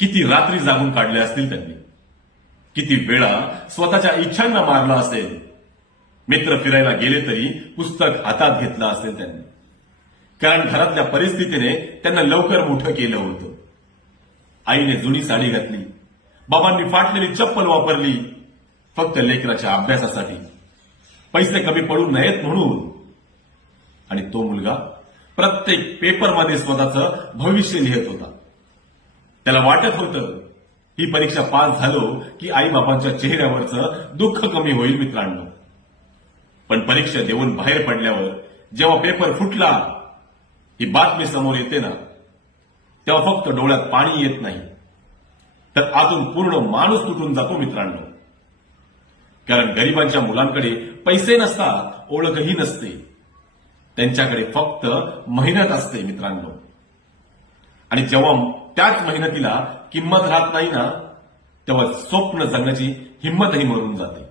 किती रात्री जागून काढले असतील त्यांनी, किती वेळा स्वतःच्या इच्छांना मारला असेल. मित्र फिरायला गेले तरी पुस्तक हातात घेतलं असेल त्यांनी, कारण घरातल्या परिस्थितीने त्यांना लवकर मोठं केलं होतं. आईने जुनी साडी घातली, बाबांनी फाटलेली चप्पल वापरली, फक्त लेकराच्या अभ्यासासाठी, पैसे कमी पडू नयेत म्हणून. आणि तो मुलगा प्रत्येक पेपरमध्ये स्वतःचं भविष्य लिहित होता. त्याला वाटत होतं ही परीक्षा पास झालो की आई बाबांच्या चेहऱ्यावरचं दुःख कमी होईल मित्रांनो. पण परीक्षा देऊन बाहेर पडल्यावर जेव्हा पेपर फुटला, ही बातमी समोर येते ना, तेव्हा फक्त डोळ्यात पाणी येत नाही, तर आतून पूर्ण माणूस तुटून जातो मित्रांनो. कारण गरिबांच्या मुलांकडे पैसे नसतात, ओळखही नसते, त्यांच्याकडे फक्त मेहनत असते मित्रांनो. आणि जेव्हा त्याच मेहनतीला किंमत राहत नाही ना, तेव्हा स्वप्न जगण्याची हिंमतही मरून जाते.